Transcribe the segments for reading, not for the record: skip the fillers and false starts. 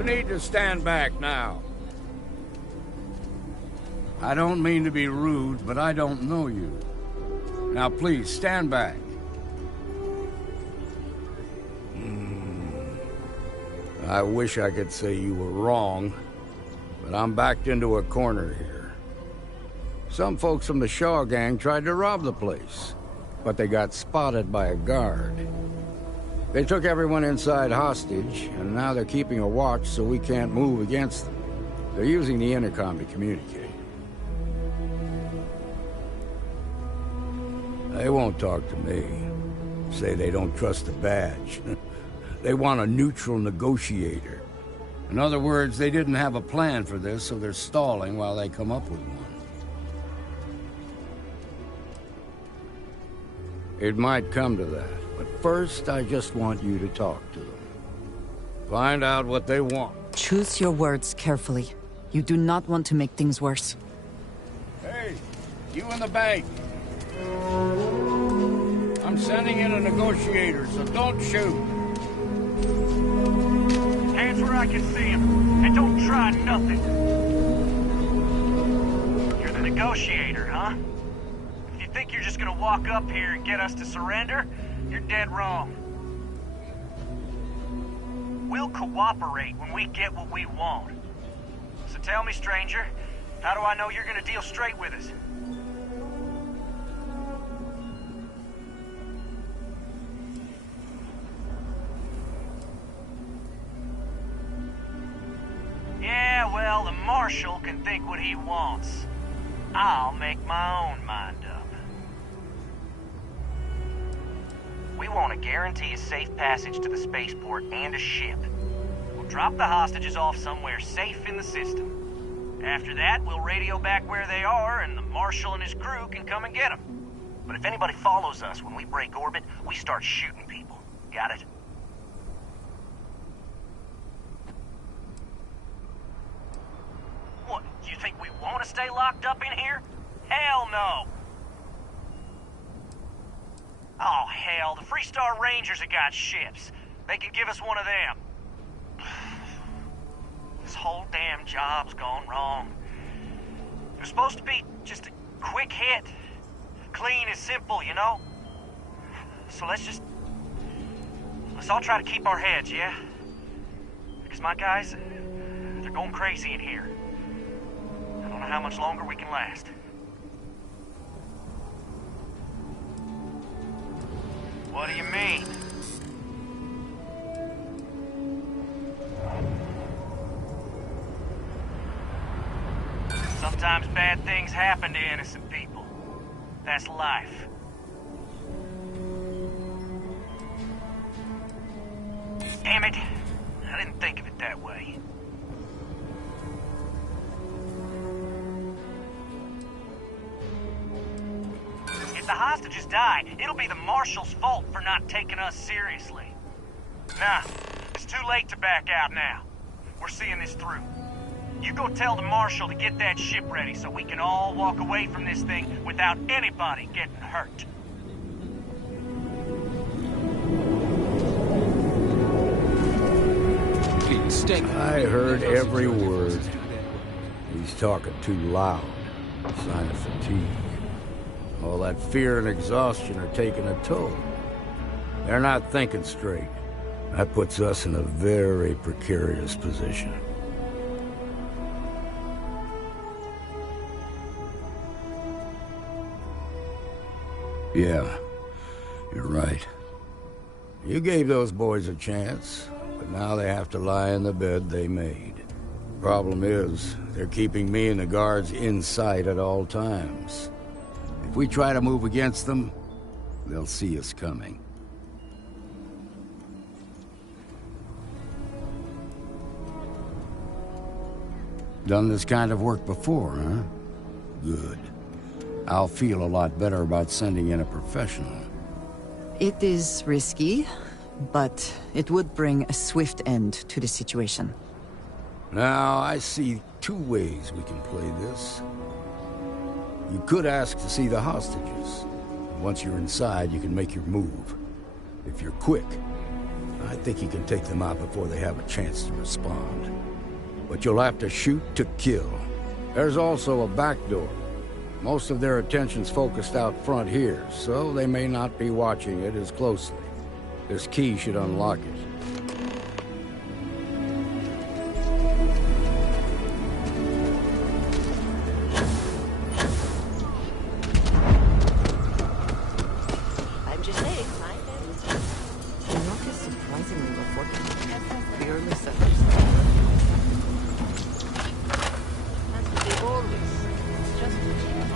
You need to stand back now. I don't mean to be rude, but I don't know you. Now please, stand back. I wish I could say you were wrong, but I'm backed into a corner here. Some folks from the Shaw gang tried to rob the place, but they got spotted by a guard. They took everyone inside hostage, and now they're keeping a watch so we can't move against them. They're using the intercom to communicate. They won't talk to me. Say they don't trust the badge. They want a neutral negotiator. In other words, they didn't have a plan for this, so they're stalling while they come up with one. It might come to that, but first I just want you to talk to them. Find out what they want. Choose your words carefully. You do not want to make things worse. Hey, you in the bank. I'm sending in a negotiator, so don't shoot. Hands where I can see him, and don't try nothing. You're the negotiator, huh? If you think you're just gonna walk up here and get us to surrender, you're dead wrong. We'll cooperate when we get what we want. So tell me, stranger, how do I know you're gonna deal straight with us? Yeah, well, the Marshal can think what he wants. I'll make my own mind up. We want to guarantee a safe passage to the spaceport and a ship. We'll drop the hostages off somewhere safe in the system. After that, we'll radio back where they are, and the Marshal and his crew can come and get them. But if anybody follows us when we break orbit, we start shooting people. Got it? What, you think we want to stay locked up in here? Hell no! Oh, hell, the Freestar Rangers have got ships. They can give us one of them. This whole damn job's gone wrong. It was supposed to be just a quick hit. Clean and simple, you know? So let's all try to keep our heads, yeah? Because my guys, they're going crazy in here. I don't know how much longer we can last. What do you mean? Sometimes bad things happen to innocent people. That's life. Damn it. I didn't think of it that way. If the hostages die, it'll be the Marshal's fault for not taking us seriously. Nah, it's too late to back out now. We're seeing this through. You go tell the Marshal to get that ship ready so we can all walk away from this thing without anybody getting hurt. I heard every word. He's talking too loud. Sign of fatigue. All that fear and exhaustion are taking a toll. They're not thinking straight. That puts us in a very precarious position. Yeah, you're right. You gave those boys a chance, but now they have to lie in the bed they made. Problem is, they're keeping me and the guards in sight at all times. If we try to move against them, they'll see us coming. Done this kind of work before, huh? Good. I'll feel a lot better about sending in a professional. It is risky, but it would bring a swift end to the situation. Now, I see two ways we can play this. You could ask to see the hostages. Once you're inside, you can make your move. If you're quick, I think you can take them out before they have a chance to respond. But you'll have to shoot to kill. There's also a back door. Most of their attention's focused out front here, so they may not be watching it as closely. This key should unlock it. I'm just saying, my family. New York is surprisingly affordable. The early settlers. That's what they've always. It's just a change.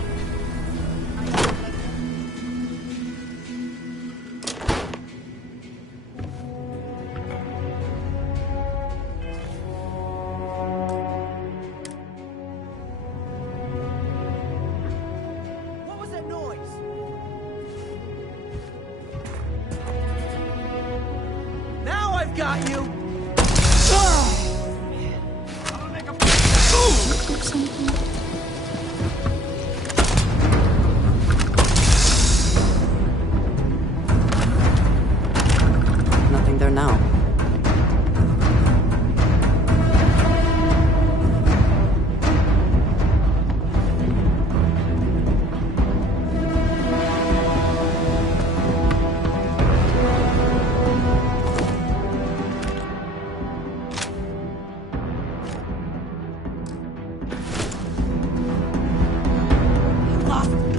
What was that noise? Now I've got you! Nothing there now.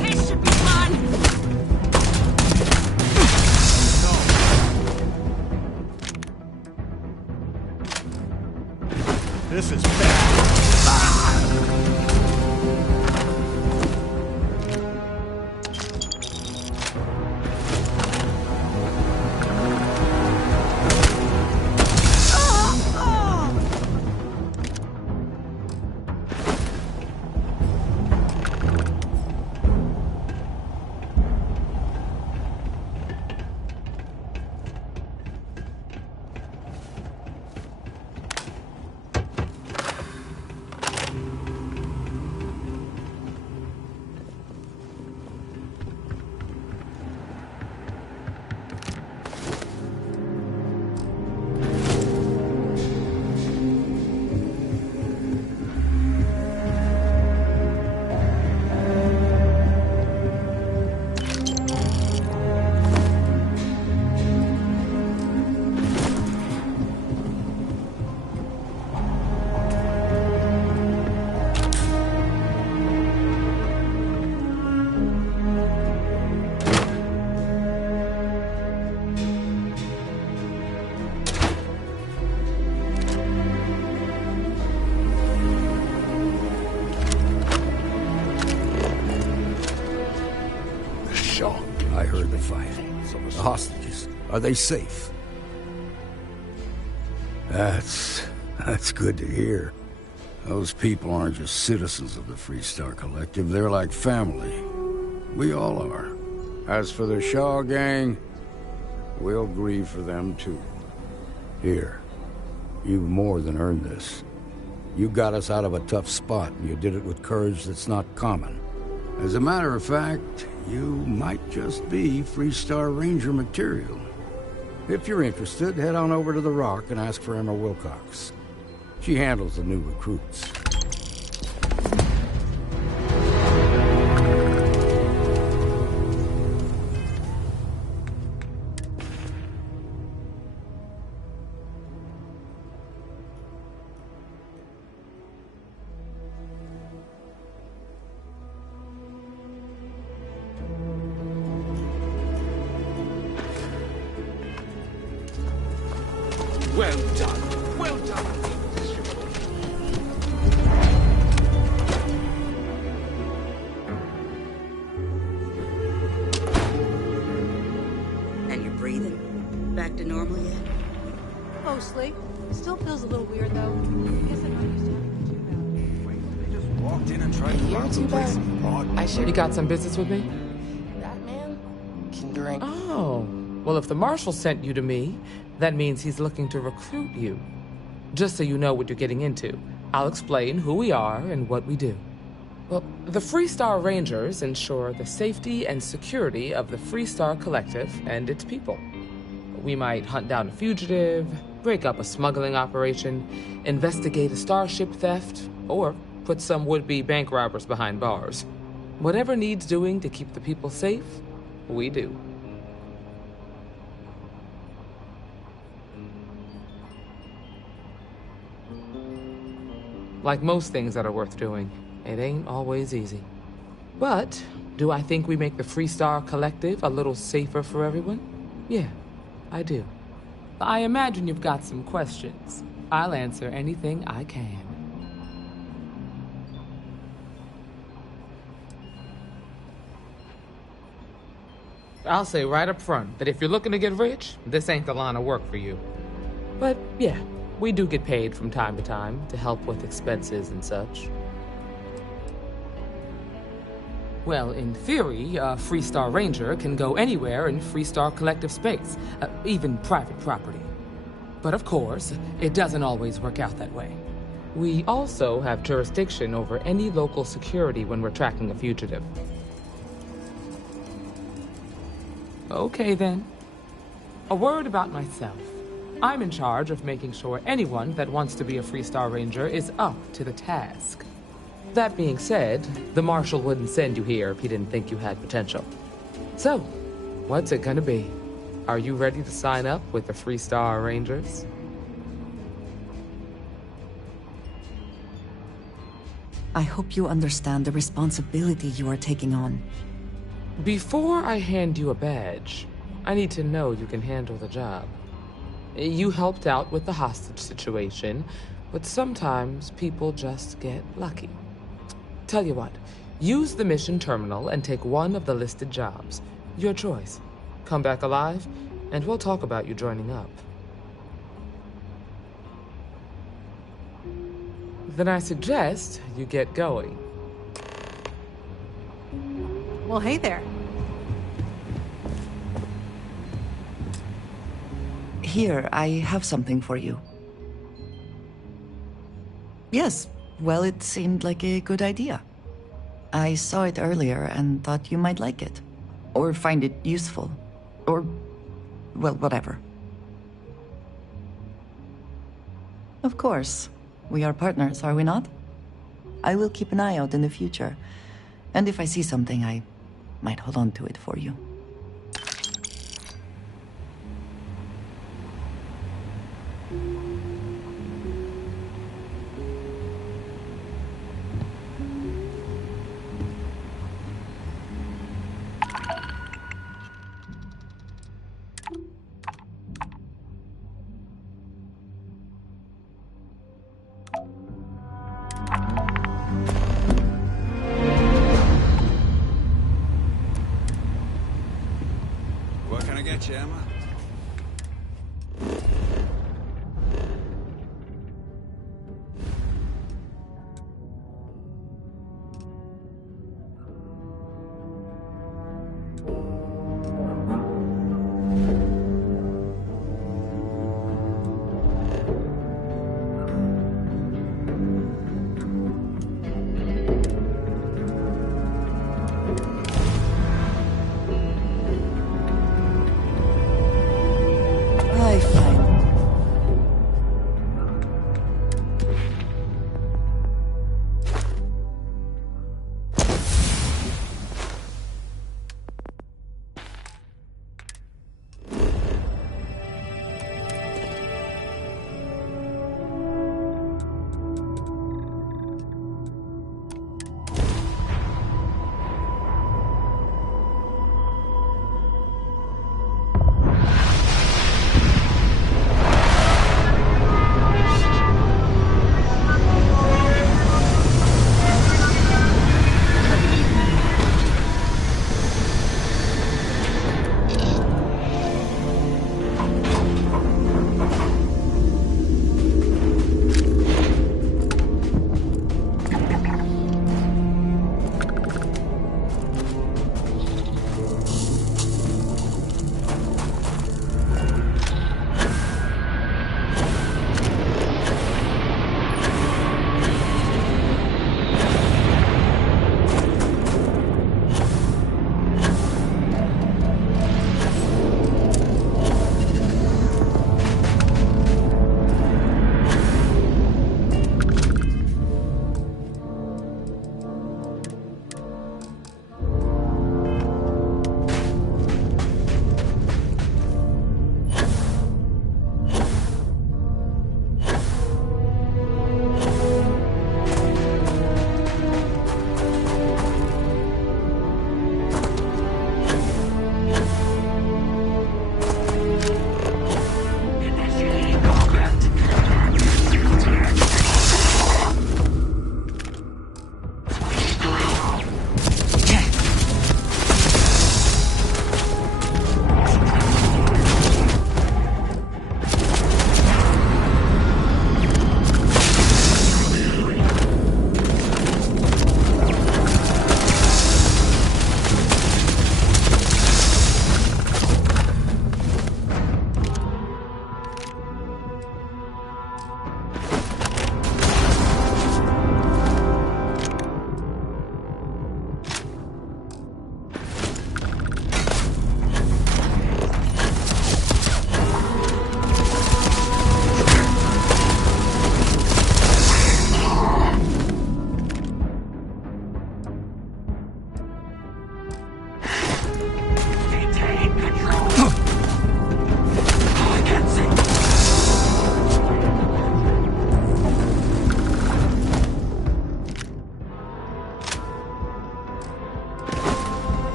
This should be fun! This is bad. I heard the fight. The hostages, are they safe? That's good to hear. Those people aren't just citizens of the Freestar Collective, they're like family. We all are. As for the Shaw gang, we'll grieve for them too. Here, you've more than earned this. You got us out of a tough spot, and you did it with courage that's not common. As a matter of fact, you might just be Freestar Ranger material. If you're interested, head on over to the Rock and ask for Emma Wilcox. She handles the new recruits. Well done. Well done. And you're breathing? Back to normal yet? Mostly. Still feels a little weird, though. I guess I'm not used to having They just walked in and tried to rob the place in broad I sure you got some business with me? That man can drink. Oh, well, if the marshal sent you to me, that means he's looking to recruit you. Just so you know what you're getting into, I'll explain who we are and what we do. Well, the Freestar Rangers ensure the safety and security of the Freestar Collective and its people. We might hunt down a fugitive, break up a smuggling operation, investigate a starship theft, or put some would-be bank robbers behind bars. Whatever needs doing to keep the people safe, we do. Like most things that are worth doing, it ain't always easy. But do I think we make the Freestar Collective a little safer for everyone? Yeah, I do. I imagine you've got some questions. I'll answer anything I can. I'll say right up front that if you're looking to get rich, this ain't the line of work for you. But yeah, we do get paid from time to time to help with expenses and such. Well, in theory, a Freestar Ranger can go anywhere in Freestar Collective space, even private property. But of course, it doesn't always work out that way. We also have jurisdiction over any local security when we're tracking a fugitive. Okay then. A word about myself. I'm in charge of making sure anyone that wants to be a Freestar Ranger is up to the task. That being said, the Marshal wouldn't send you here if he didn't think you had potential. So, what's it gonna be? Are you ready to sign up with the Freestar Rangers? I hope you understand the responsibility you are taking on. Before I hand you a badge, I need to know you can handle the job. You helped out with the hostage situation, but sometimes people just get lucky. Tell you what, use the mission terminal and take one of the listed jobs. Your choice. Come back alive, and we'll talk about you joining up. Then I suggest you get going. Well, hey there. Here, I have something for you. Yes, well, it seemed like a good idea. I saw it earlier and thought you might like it. Or find it useful. Or, well, whatever. Of course. We are partners, are we not? I will keep an eye out in the future. And if I see something, I might hold on to it for you.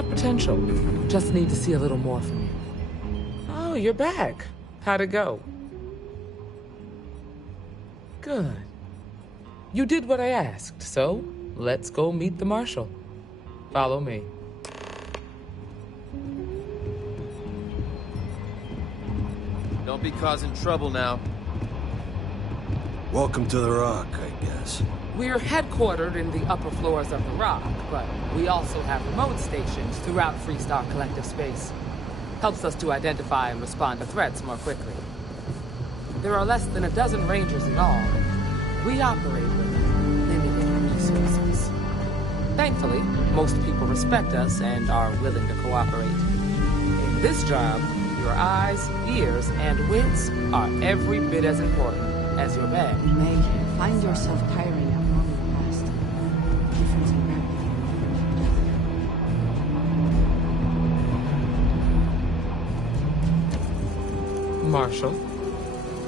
got potential. Just need to see a little more from you. Oh, you're back. How'd it go? Good. You did what I asked, so let's go meet the Marshal. Follow me. Don't be causing trouble now. Welcome to the Rock, I guess. We're headquartered in the upper floors of the Rock, but we also have remote stations throughout Freestar Collective space. Helps us to identify and respond to threats more quickly. There are less than a dozen Rangers in all. We operate with limited resources. Thankfully, most people respect us and are willing to cooperate. In this job, your eyes, ears, and wits are every bit as important as your bag. You may find yourself tiring out long in the past. Difference in gravity. Marshal.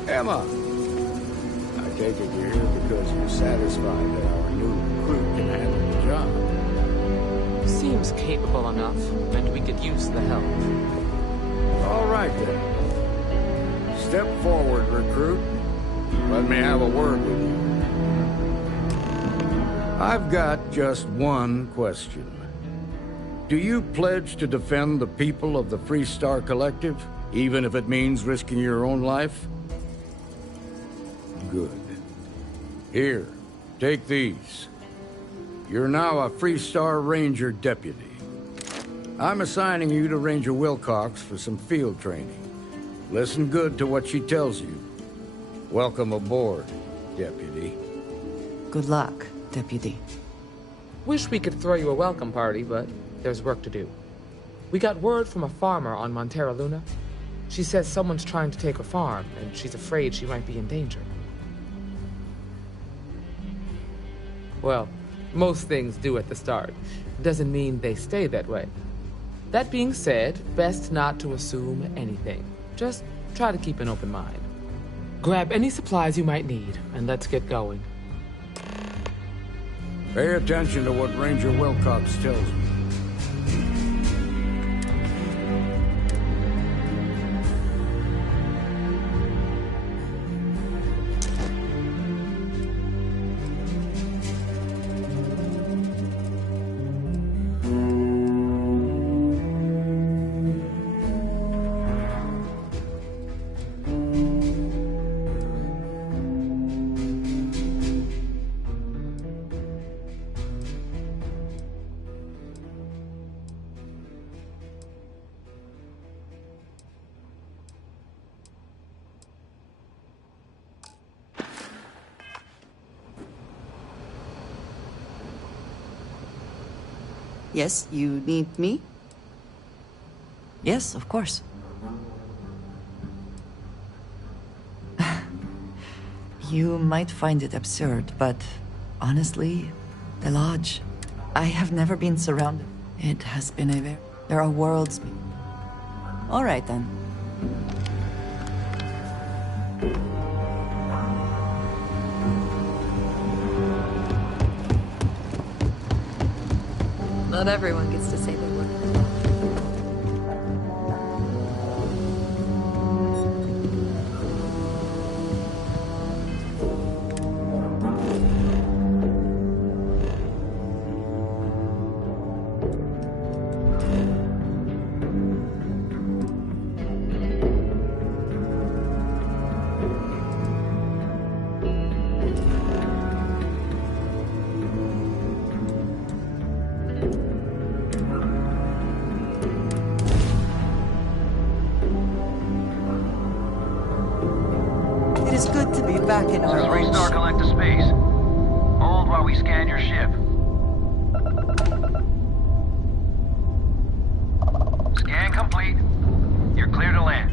Emma! I take it you're here because you're satisfied that our new recruit can handle the job. Seems capable enough, and we could use the help. All right, then. Step forward, recruit. Let me have a word with you. I've got just one question. Do you pledge to defend the people of the Freestar Collective, even if it means risking your own life? Good. Here, take these. You're now a Freestar Ranger deputy. I'm assigning you to Ranger Wilcox for some field training. Listen good to what she tells you. Welcome aboard, Deputy. Good luck, Deputy. Wish we could throw you a welcome party, but there's work to do. We got word from a farmer on Montera Luna. She says someone's trying to take her farm, and she's afraid she might be in danger. Well, most things do at the start. Doesn't mean they stay that way. That being said, best not to assume anything. Just try to keep an open mind. Grab any supplies you might need, and let's get going. Pay attention to what Ranger Wilcox tells you. Yes, you need me? Yes, of course. You might find it absurd, but honestly, the Lodge, I have never been surrounded. It has been a very... There are worlds... All right, then. Not everyone gets to say they would. It is good to be back in our range. Freestar Collective space. Hold while we scan your ship. Scan complete. You're clear to land.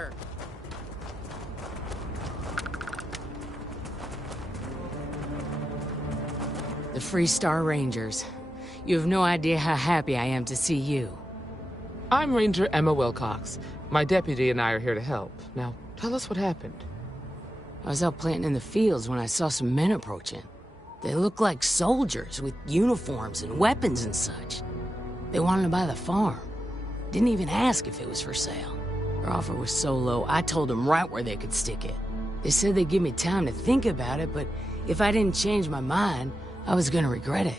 matter? The Freestar Rangers. You have no idea how happy I am to see you. I'm Ranger Emma Wilcox. My deputy and I are here to help. Now, tell us what happened. I was out planting in the fields when I saw some men approaching. They looked like soldiers with uniforms and weapons and such. They wanted to buy the farm. Didn't even ask if it was for sale. Their offer was so low, I told them right where they could stick it. They said they'd give me time to think about it, but if I didn't change my mind, I was gonna regret it.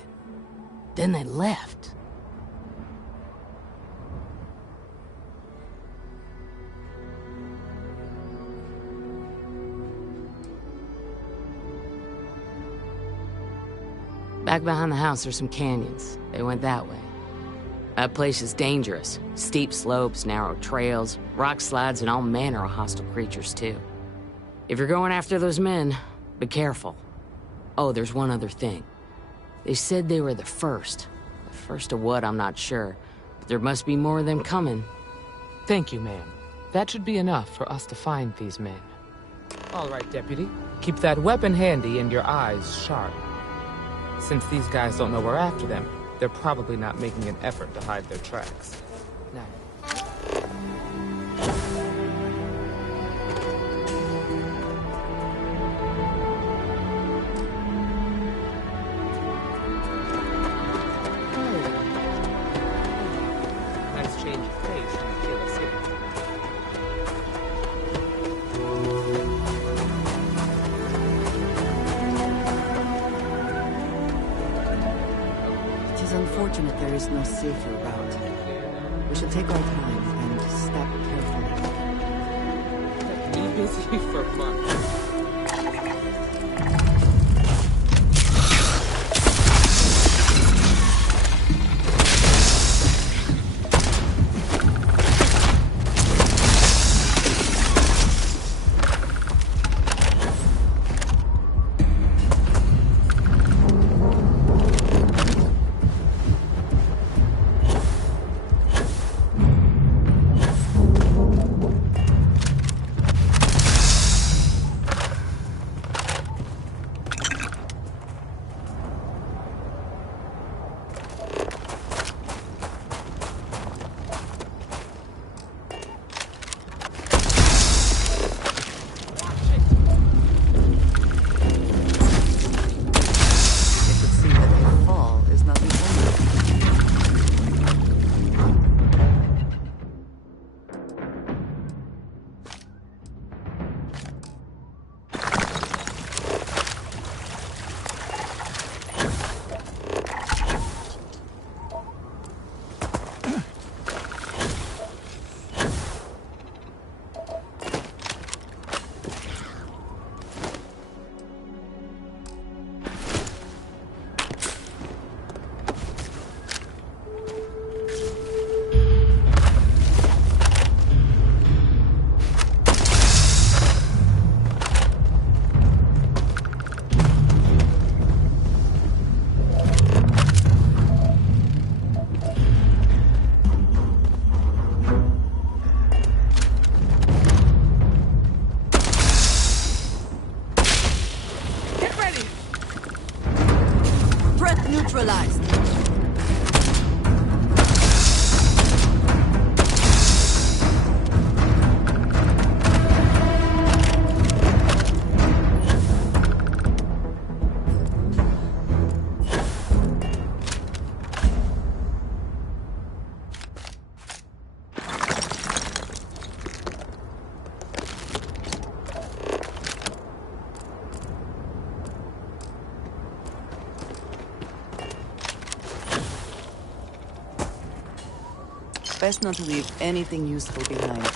Then they left. Back behind the house are some canyons. They went that way. That place is dangerous. Steep slopes, narrow trails, rock slides, and all manner of hostile creatures, too. If you're going after those men, be careful. Oh, there's one other thing. They said they were the first. The first of what, I'm not sure. But there must be more of them coming. Thank you, ma'am. That should be enough for us to find these men. All right, Deputy. Keep that weapon handy and your eyes sharp. Since these guys don't know we're after them, they're probably not making an effort to hide their tracks. Now. Nice change of pace from Killer City. It is unfortunate there is no safer route. We should take our time and step carefully. Be busy for months. Neutralized. Best not to leave anything useful behind.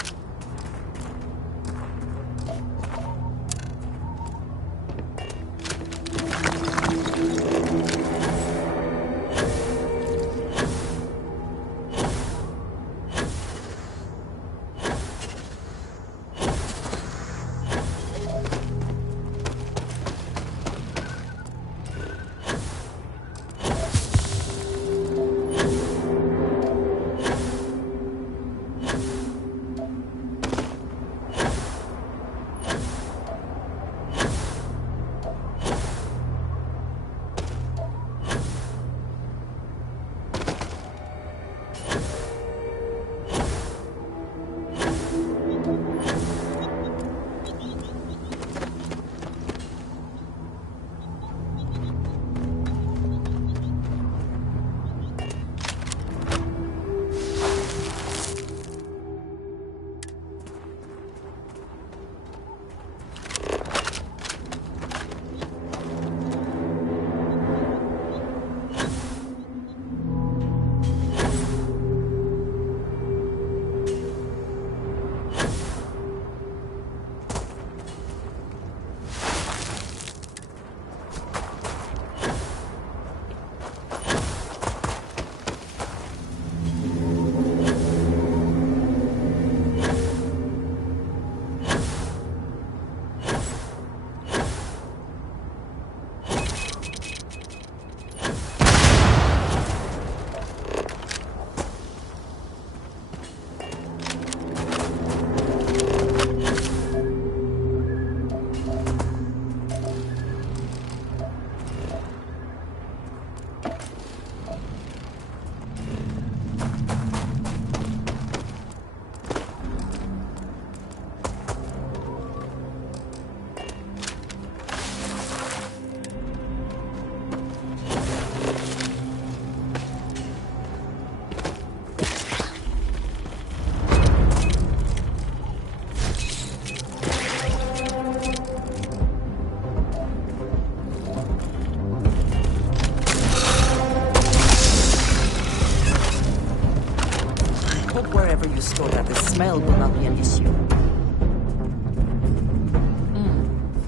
smell will not be an issue.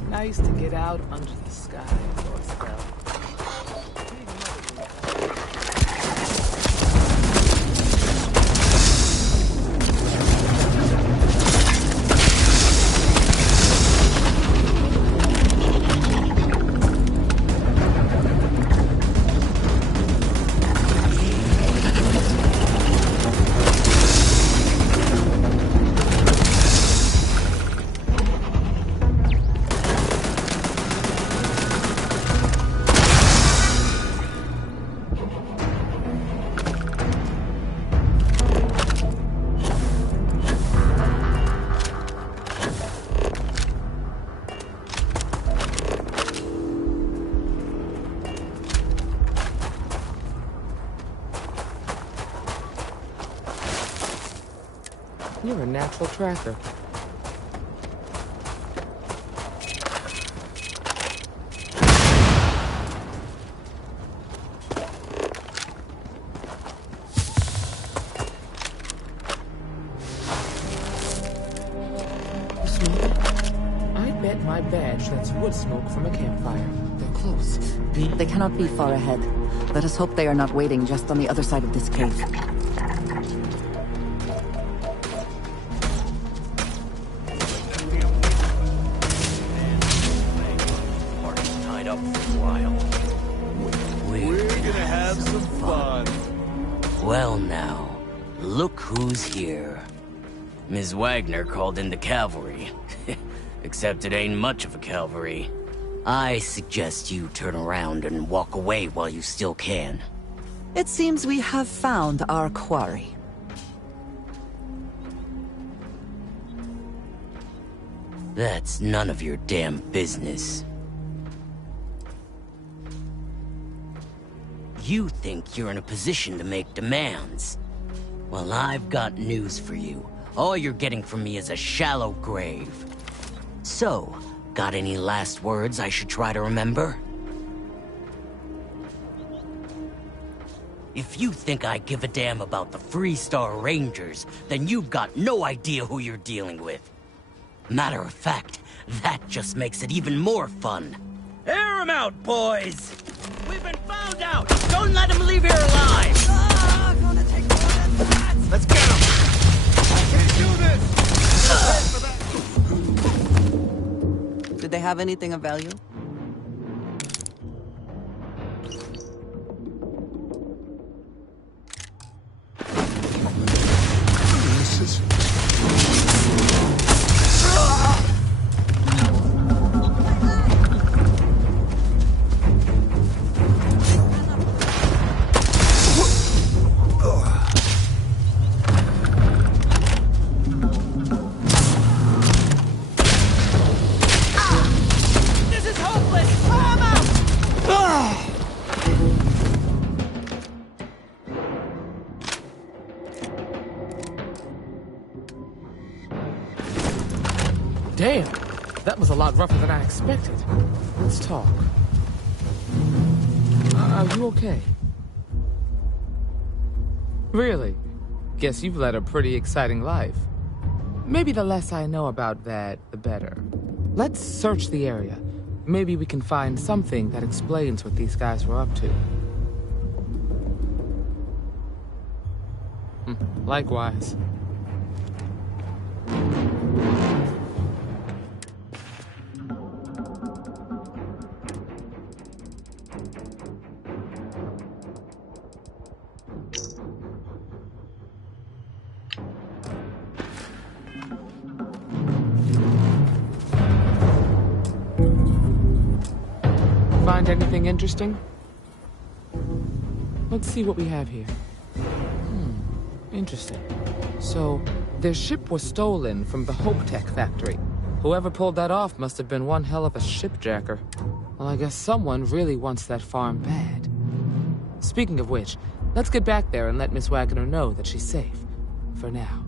Nice to get out under the sky for a spell. You're a natural tracker. Smoke? I bet my badge that's wood smoke from a campfire. They're close. They cannot be far ahead. Let us hope they are not waiting just on the other side of this cave. Well now, look who's here. Ms. Wagner called in the cavalry. Except it ain't much of a cavalry. I suggest you turn around and walk away while you still can. It seems we have found our quarry. That's none of your damn business. You think you're in a position to make demands. Well, I've got news for you. All you're getting from me is a shallow grave. So, got any last words I should try to remember? If you think I give a damn about the Freestar Rangers, then you've got no idea who you're dealing with. Matter of fact, that just makes it even more fun. Air 'em out, boys! We've been found out! Don't let them leave here alive! Gonna take more than that! Let's get him! I can't do this! Did they have anything of value? Damn, that was a lot rougher than I expected. Let's talk. Are you okay? Really? Guess you've led a pretty exciting life. Maybe the less I know about that, the better. Let's search the area. Maybe we can find something that explains what these guys were up to. Likewise. Find anything interesting? Let's see what we have here. Interesting. So, their ship was stolen from the Hope Tech factory. Whoever pulled that off must have been one hell of a shipjacker. Well, I guess someone really wants that farm bad. Speaking of which, let's get back there and let Miss Wagner know that she's safe. For now.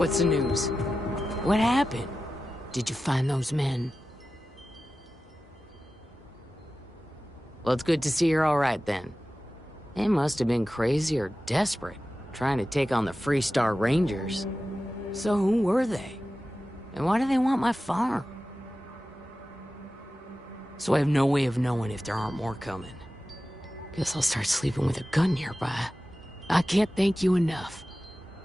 What's the news? What happened? Did you find those men? Well, it's good to see you're all right then. They must have been crazy or desperate, trying to take on the Freestar Rangers. So who were they? And why do they want my farm? So I have no way of knowing if there aren't more coming. Guess I'll start sleeping with a gun nearby. I can't thank you enough.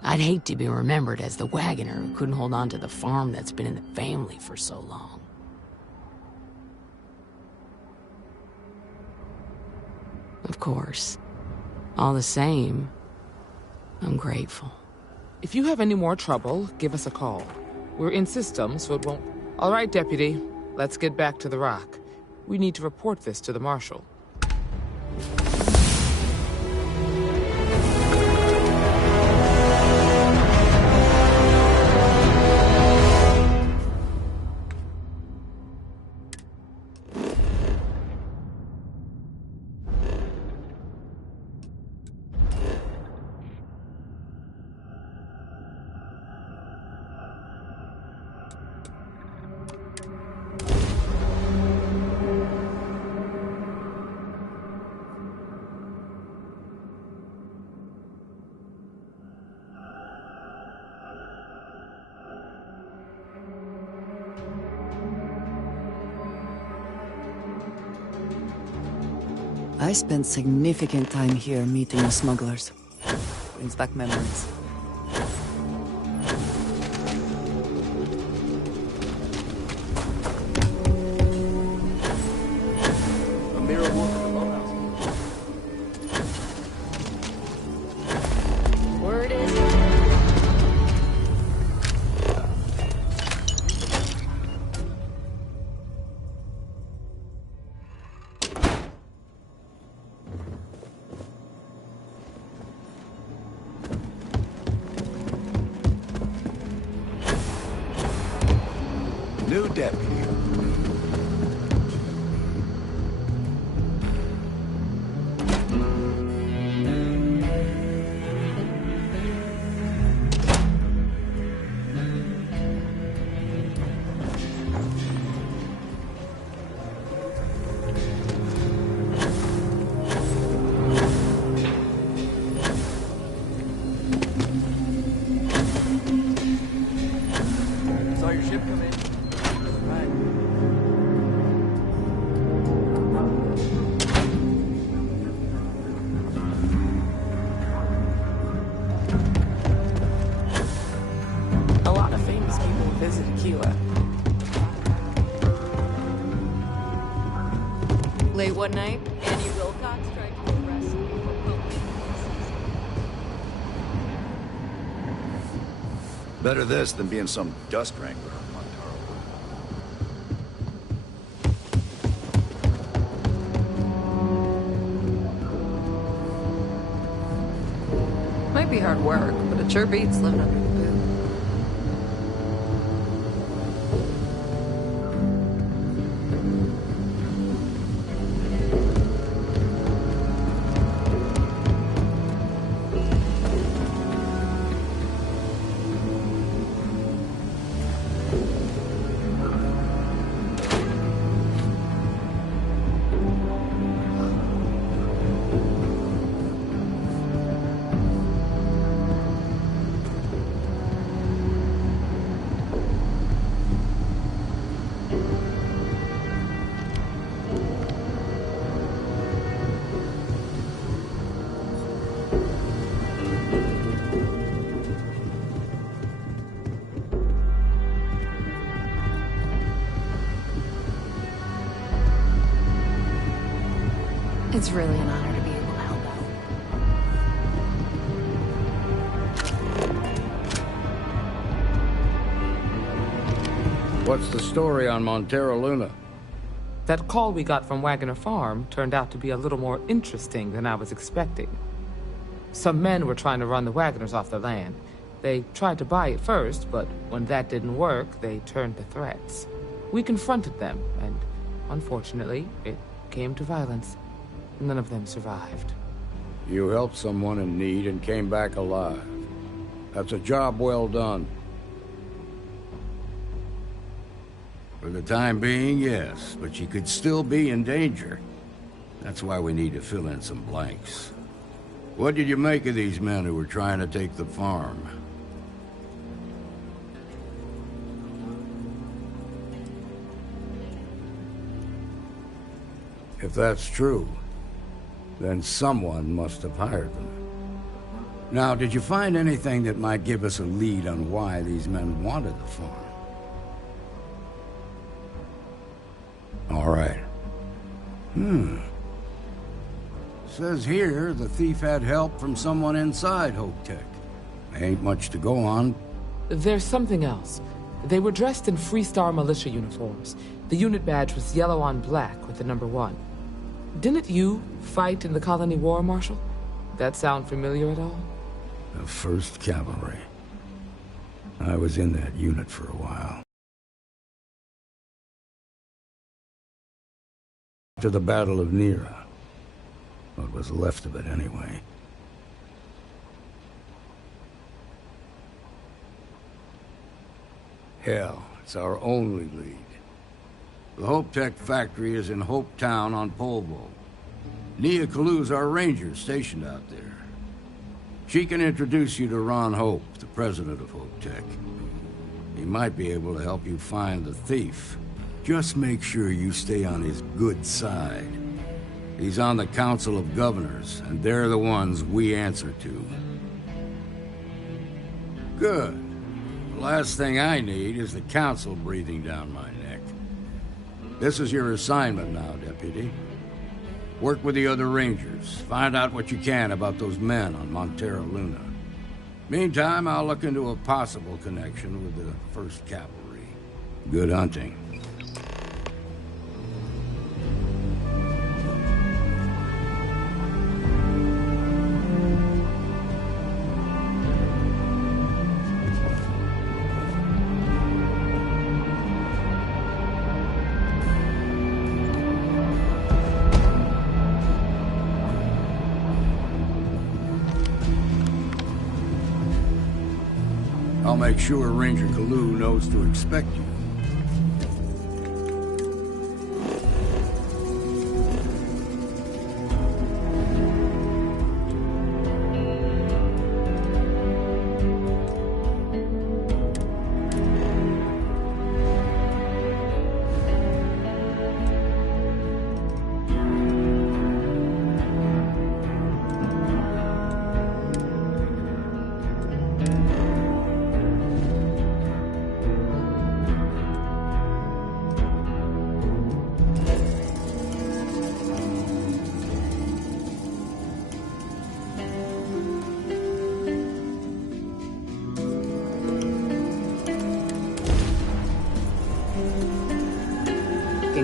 I'd hate to be remembered as the wagoner who couldn't hold on to the farm that's been in the family for so long. Of course. All the same, I'm grateful. If you have any more trouble, give us a call. We're in system, so it won't... All right, Deputy. Let's get back to the rock. We need to report this to the Marshal. I spent significant time here meeting the smugglers. Brings back memories. Word is... New deputy. Saw your ship come in. Right. A lot of famous people visit Aquila. Late one night, Annie Wilcox tried to arrest me for poking. Better this than being some dust wrangler on Montaro. Might be hard work, but it sure beats living under the boot. It's really an honor to be able to help out. What's the story on Montero Luna? That call we got from Wagoner Farm turned out to be a little more interesting than I was expecting. Some men were trying to run the Wagoners off the land. They tried to buy it first, but when that didn't work, they turned to threats. We confronted them, and unfortunately, it came to violence. None of them survived. You helped someone in need and came back alive. That's a job well done. For the time being, yes, but she could still be in danger. That's why we need to fill in some blanks. What did you make of these men who were trying to take the farm? If that's true, then someone must have hired them. Now, did you find anything that might give us a lead on why these men wanted the farm? All right. Says here the thief had help from someone inside Hope Tech. Ain't much to go on. There's something else. They were dressed in Freestar militia uniforms. The unit badge was yellow on black with the number 1. Didn't you fight in the Colony War, Marshal? That sound familiar at all? The 1st Cavalry. I was in that unit for a while. To the Battle of Nera. What was left of it, anyway. Hell, it's our only lead. The Hope Tech factory is in Hope Town on Polvo. Nia Kalu's our ranger stationed out there. She can introduce you to Ron Hope, the president of Hope Tech. He might be able to help you find the thief. Just make sure you stay on his good side. He's on the Council of Governors, and they're the ones we answer to. Good. The last thing I need is the Council breathing down my neck. This is your assignment now, Deputy. Work with the other Rangers. Find out what you can about those men on Montera Luna. Meantime, I'll look into a possible connection with the 1st Cavalry. Good hunting. I'll make sure Ranger Kalu knows to expect you.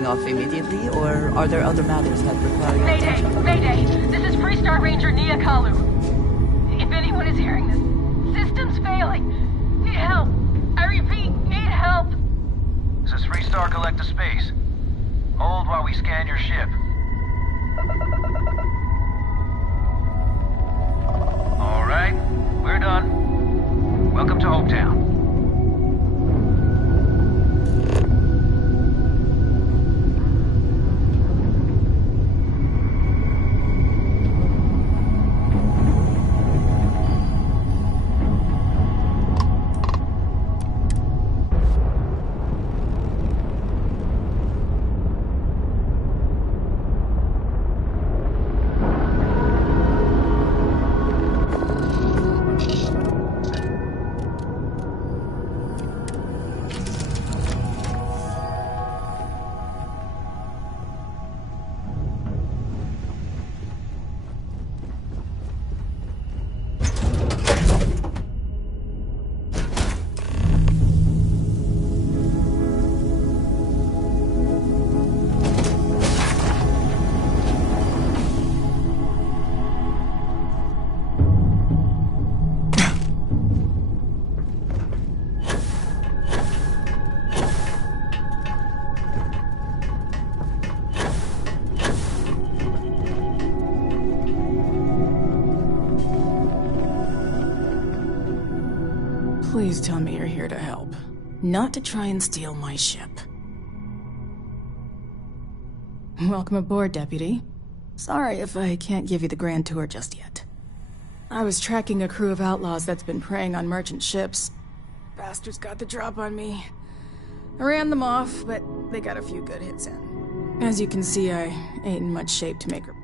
Off immediately, or are there other matters that require your attention? Mayday! This is Freestar Ranger Nia Kalu. If anyone is hearing this, system's failing. Need help. I repeat, need help. This is Freestar Collective Space. Hold while we scan your ship. All right, we're done. Welcome to Hope Town. Please tell me you're here to help, not to try and steal my ship. Welcome aboard, Deputy. Sorry if I can't give you the grand tour just yet. I was tracking a crew of outlaws that's been preying on merchant ships. Bastards got the drop on me. I ran them off, but they got a few good hits in. As you can see, I ain't in much shape to make her.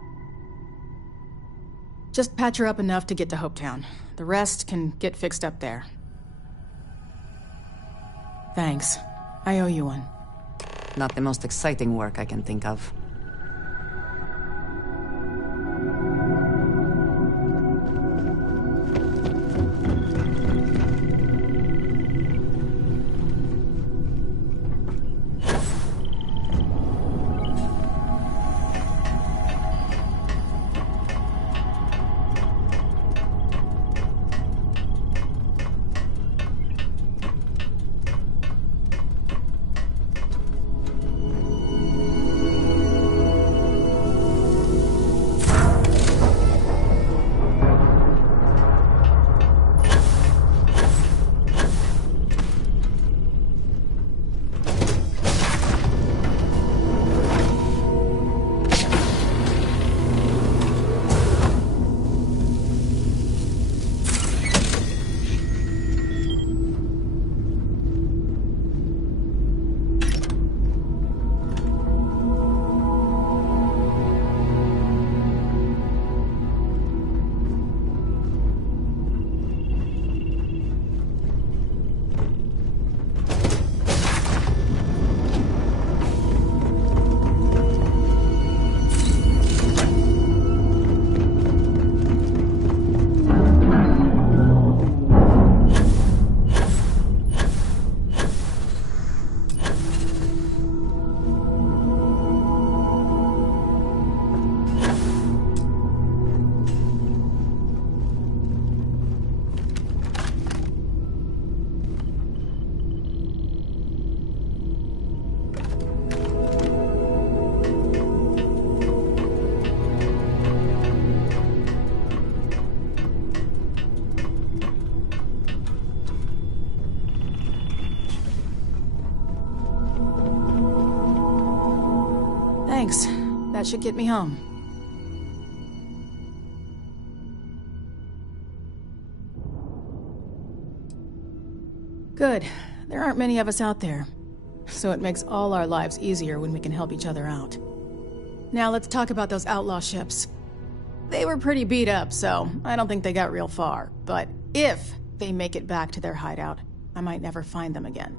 Just patch her up enough to get to Hopetown. The rest can get fixed up there. Thanks. I owe you one. Not the most exciting work I can think of. Thanks. That should get me home. Good. There aren't many of us out there. So it makes all our lives easier when we can help each other out. Now let's talk about those outlaw ships. They were pretty beat up, so I don't think they got real far. But if they make it back to their hideout, I might never find them again.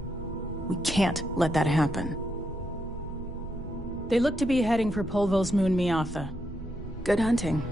We can't let that happen. They look to be heading for Polvo's moon Miatha. Good hunting.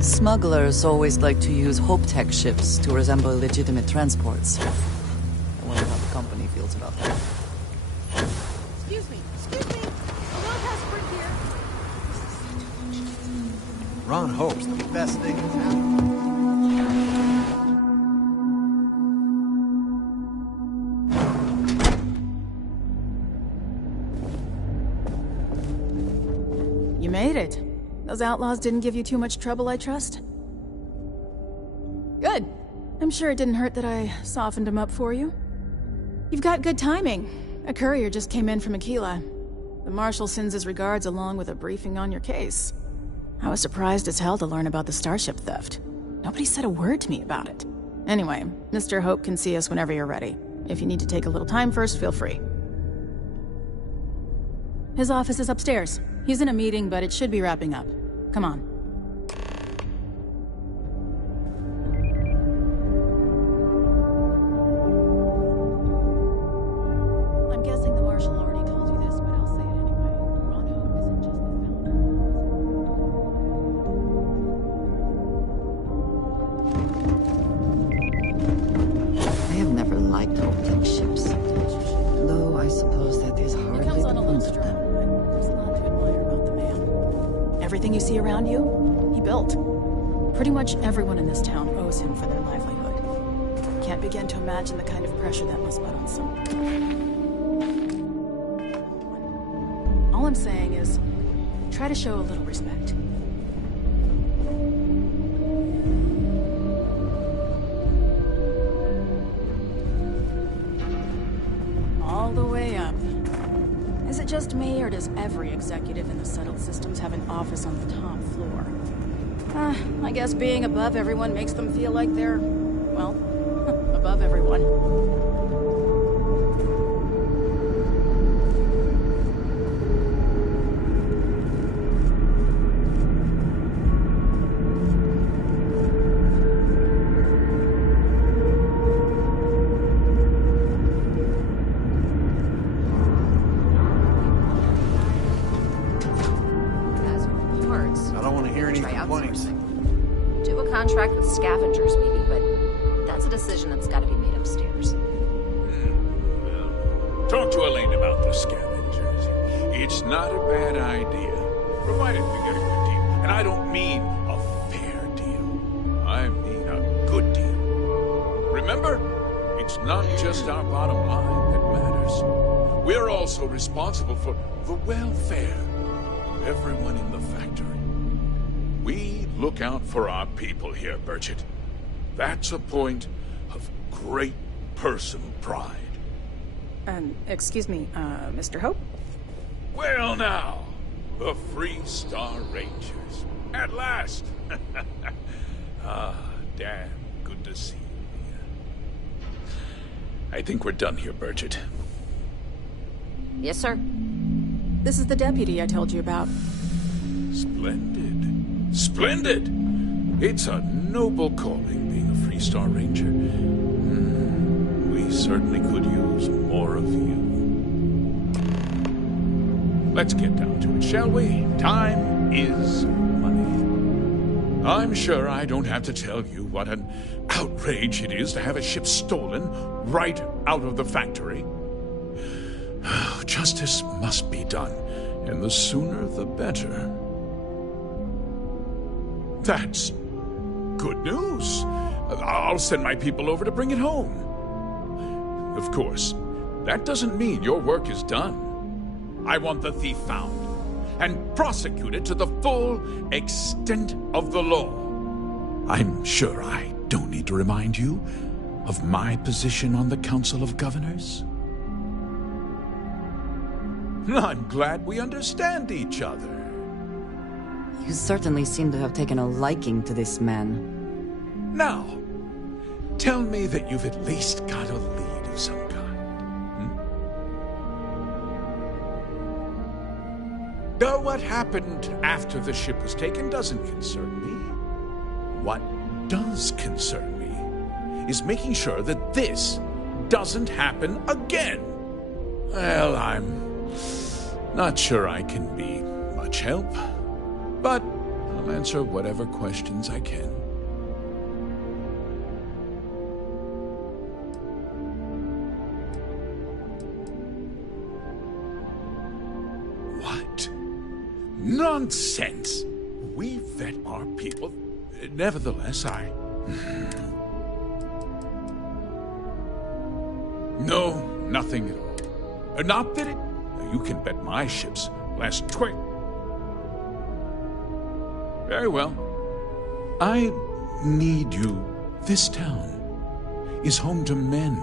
Smugglers always like to use Hope-Tech ships to resemble legitimate transports. I wonder how the company feels about that. Excuse me. Hello, Casper here. Ron hopes the best thing has happened. You made it. Those outlaws didn't give you too much trouble, I trust? Good. I'm sure it didn't hurt that I softened them up for you. You've got good timing. A courier just came in from Aquila. The Marshal sends his regards along with a briefing on your case. I was surprised as hell to learn about the starship theft. Nobody said a word to me about it. Anyway, Mr. Hope can see us whenever you're ready. If you need to take a little time first, feel free. His office is upstairs. He's in a meeting, but it should be wrapping up. Come on. I'm guessing the Marshal already told you this, but I'll say it anyway. Ron Hope isn't just the founder. I have never liked Hope-Tech ships. Though I suppose that is hardly the point of them. There's a lot to admire about the man. Everything you see around you, he built. Pretty much everyone in this town owes him for their livelihood. Can't begin to imagine the kind of pressure that must put on someone. I'm saying is, try to show a little respect. All the way up. Is it just me, or does every executive in the settled systems have an office on the top floor? I guess being above everyone makes them feel like they're, well, above everyone. Do a contract with scavengers, maybe, but that's a decision that's got to be made upstairs. Talk to Elaine about the scavengers. It's not a bad idea, provided we get a good deal. And I don't mean a fair deal. I mean a good deal. Remember, it's not just our bottom line that matters. We're also responsible for the welfare of everyone in the factory. We look out for our people here, Burchett. That's a point of great personal pride. Excuse me, Mr. Hope? Well now, the Free Star Rangers. At last! Damn good to see you here. I think we're done here, Burchett. Yes, sir. This is the deputy I told you about. Splendid. Splendid! It's a noble calling, being a Free Star Ranger. We certainly could use more of you. Let's get down to it, shall we? Time is money. I'm sure I don't have to tell you what an outrage it is to have a ship stolen right out of the factory. Justice must be done, and the sooner the better. That's good news. I'll send my people over to bring it home. Of course, that doesn't mean your work is done. I want the thief found and prosecuted to the full extent of the law. I'm sure I don't need to remind you of my position on the Council of Governors. I'm glad we understand each other. You certainly seem to have taken a liking to this man. Now, tell me that you've at least got a lead of some kind. Though what happened after the ship was taken doesn't concern me. What does concern me is making sure that this doesn't happen again. Well, I'm not sure I can be much help. But I'll answer whatever questions I can. What? Nonsense! We vet our people. Nevertheless, No, nothing at all. Not that it... You can bet my ships last Very well. I need you. This town is home to men.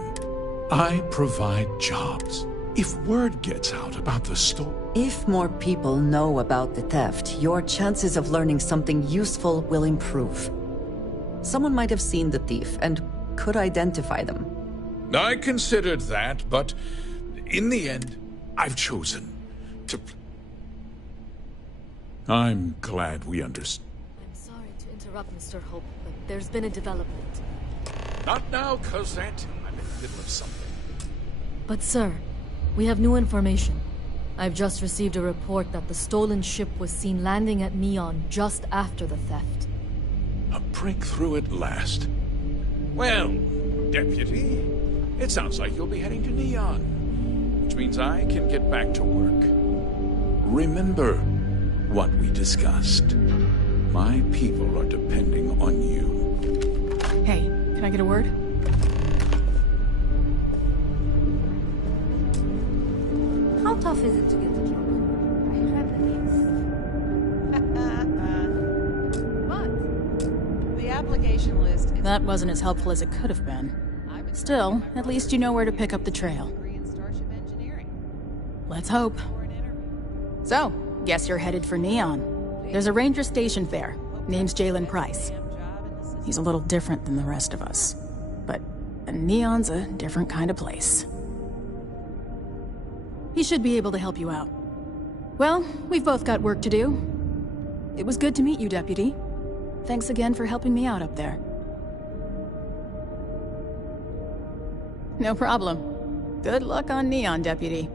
I provide jobs. If word gets out about the store... If more people know about the theft, your chances of learning something useful will improve. Someone might have seen the thief and could identify them. I considered that, but in the end, I've chosen to... I'm glad we understand. I'm sorry to interrupt, Mr. Hope, but there's been a development. Not now, Cosette. I'm in the middle of something. But sir, we have new information. I've just received a report that the stolen ship was seen landing at Neon just after the theft. A breakthrough at last. Well, Deputy, it sounds like you'll be heading to Neon, which means I can get back to work. Remember what we discussed. My people are depending on you. Hey, can I get a word? How tough is it to get the job? That wasn't as helpful as it could have been. Still, at least you know where to pick up the trail. Let's hope. So, guess you're headed for Neon. There's a ranger stationed there. Name's Jalen Price. He's a little different than the rest of us. But Neon's a different kind of place. He should be able to help you out. Well, we've both got work to do. It was good to meet you, Deputy. Thanks again for helping me out up there. No problem. Good luck on Neon, Deputy.